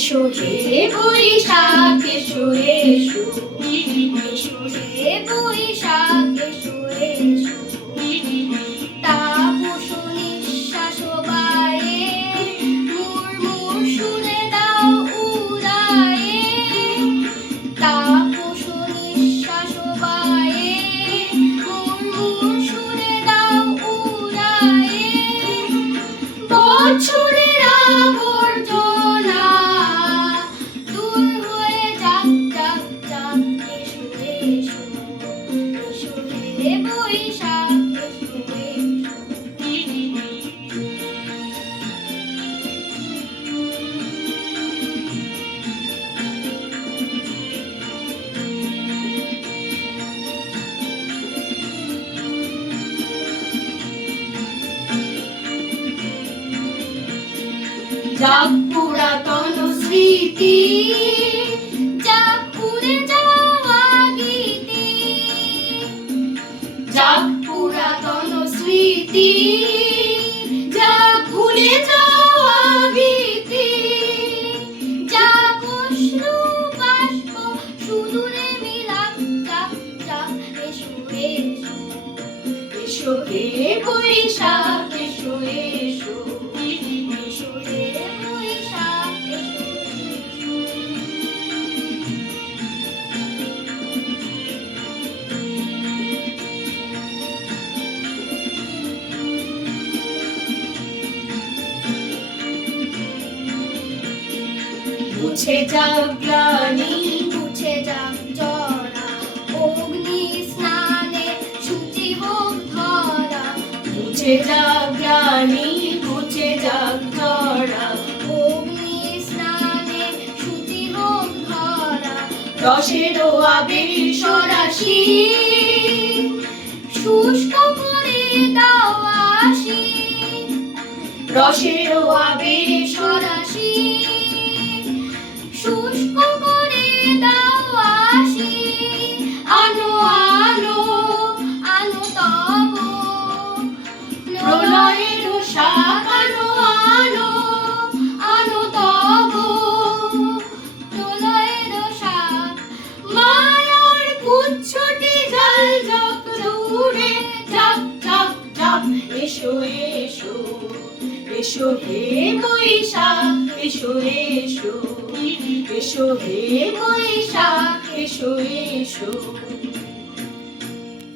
এসো হে বৈশাখ এসো এসো, এসো হে বৈশাখ এসো এসো। তাপস নিঃশ্বাস বায়ে মুর্মুর সুরে দাও উড়ায়ে। তাপস নিঃশ্বাস বায়ে মুর্মুর সুরে দাও উড়ায়ে। বছরের আবর্জনা দূর হয়ে যাক যাক যাক। এসো এসো, এসো হে বৈশাখ এসো এসো। যাক পুরাতন স্মৃতি, যাক উড়ে যাওয়া গীতি। যাক পুরাতন স্মৃতি, যাক ভুলে যাওয়া গীতি। যাক অশ্রু বাষ্প সুদূরে মিলাক যাক যাক। এসো এসো, এসো হে বৈশাখ এসো এসো, এসো হে বৈশাখ এসো এসো। মুছে যাক গ্লানি, মুছে যাক জরা, অগ্নি স্নানে শুচি হোক ধরা। মুছে যাক গ্লানি, মুছে যাক জরা, অগ্নি স্নানে শুচি হোক ধরা। রসেরও আবেশ রাশি শুষ্ক করে দাও আসি। রসেরও আবেশ রাশি শুষ্ক করে দাও আসি। আনো আনো আনো তব প্রলয়ের শাক। আনো আনো আনো তব প্রলয়ের শাক। মায়ার কুচ্ছটি জল জক দূরে যাক যাক যাক। এসো এসো, এসো হে বৈশাখ এসো এসো, এসো হে বৈশাখ।